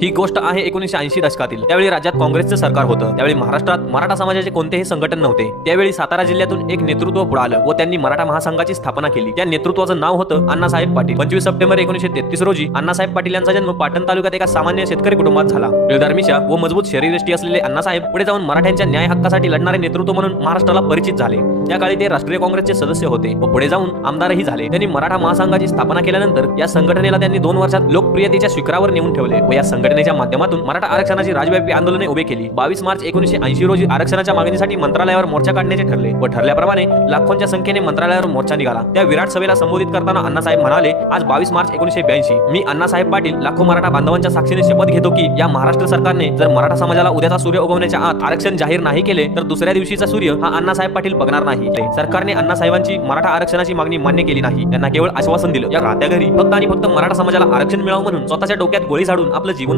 ही गोष्ट आहे 1980 दशकातील। त्यावेळी राज्यात काँग्रेसचं सरकार होतं। त्यावेळी महाराष्ट्रात मराठा समाजाचे कोणतेही संघटन नव्हते। त्यावेळी सातारा जिल्ह्यातून एक नेतृत्व पुढे आलं व त्यांनी मराठा महासंघाची स्थापना केली। त्या नेतृत्वाचं नाव होतं अण्णासाहेब पाटील। 25 सप्टेंबर 1933 रोजी अण्णासाहेब पाटील यांचा जन्म पाटण तालुक्यात एका सामान्य शेतकरी कुटुंबात झाला। विधर्मीच्या व मजबूत शरीरयष्टी असलेले अण्णासाहेब पुढे जाऊन मराठ्यांच्या न्याय हक्कासाठी लढणारे नेतृत्व म्हणून महाराष्ट्राला परिचित झाले। त्या काळी ते राष्ट्रीय काँग्रेसचे सदस्य होते व पुढे जाऊन आमदारही झाले। त्यांनी मराठा महासंघाची स्थापना केल्यानंतर या संघटनेला त्यांनी 2 वर्षात लोकप्रियतेच्या शिखरावर नेऊन ठेवले व या संघटनेच्या माध्यमातून मराठा आरक्षणाची राजव्यापी आंदोलने उभे केली। 22 मार्च 1980 रोजी आरक्षणाच्या मागणीसाठी मंत्रालयावर मोर्चा काढण्याचे ठरले व ठरल्याप्रमाणे लाखोंच्या संख्येने मंत्रालयावर मोर्चा निघाला। त्या विराट सभेला संबोधित करताना अण्णासाहेब म्हणाले, आज 22 मार्च 1982 मी अण्णासाहेब पाटील लाखो मराठा बांधवांच्या साक्षीने शपथ घेतो की या महाराष्ट्र सरकारने जर मराठा समाजाला उद्याचा सूर्य उगवण्याच्या आत आरक्षण जाहीर नाही केले तर दुसऱ्या दिवशीचा सूर्य हा अण्णासाहेब पाटील बघणार नाही। सरकारने अण्णासाहेबांची मराठा आरक्षणाची मागणी मान्य केली नाही, त्यांना केवळ आश्वासन दिलं। या राहत्या घरी फक्त आणि फक्त मराठा समाजाला आरक्षण मिळावं म्हणून स्वतःच्या डोक्यात गोळी झाडून आपलं जीवन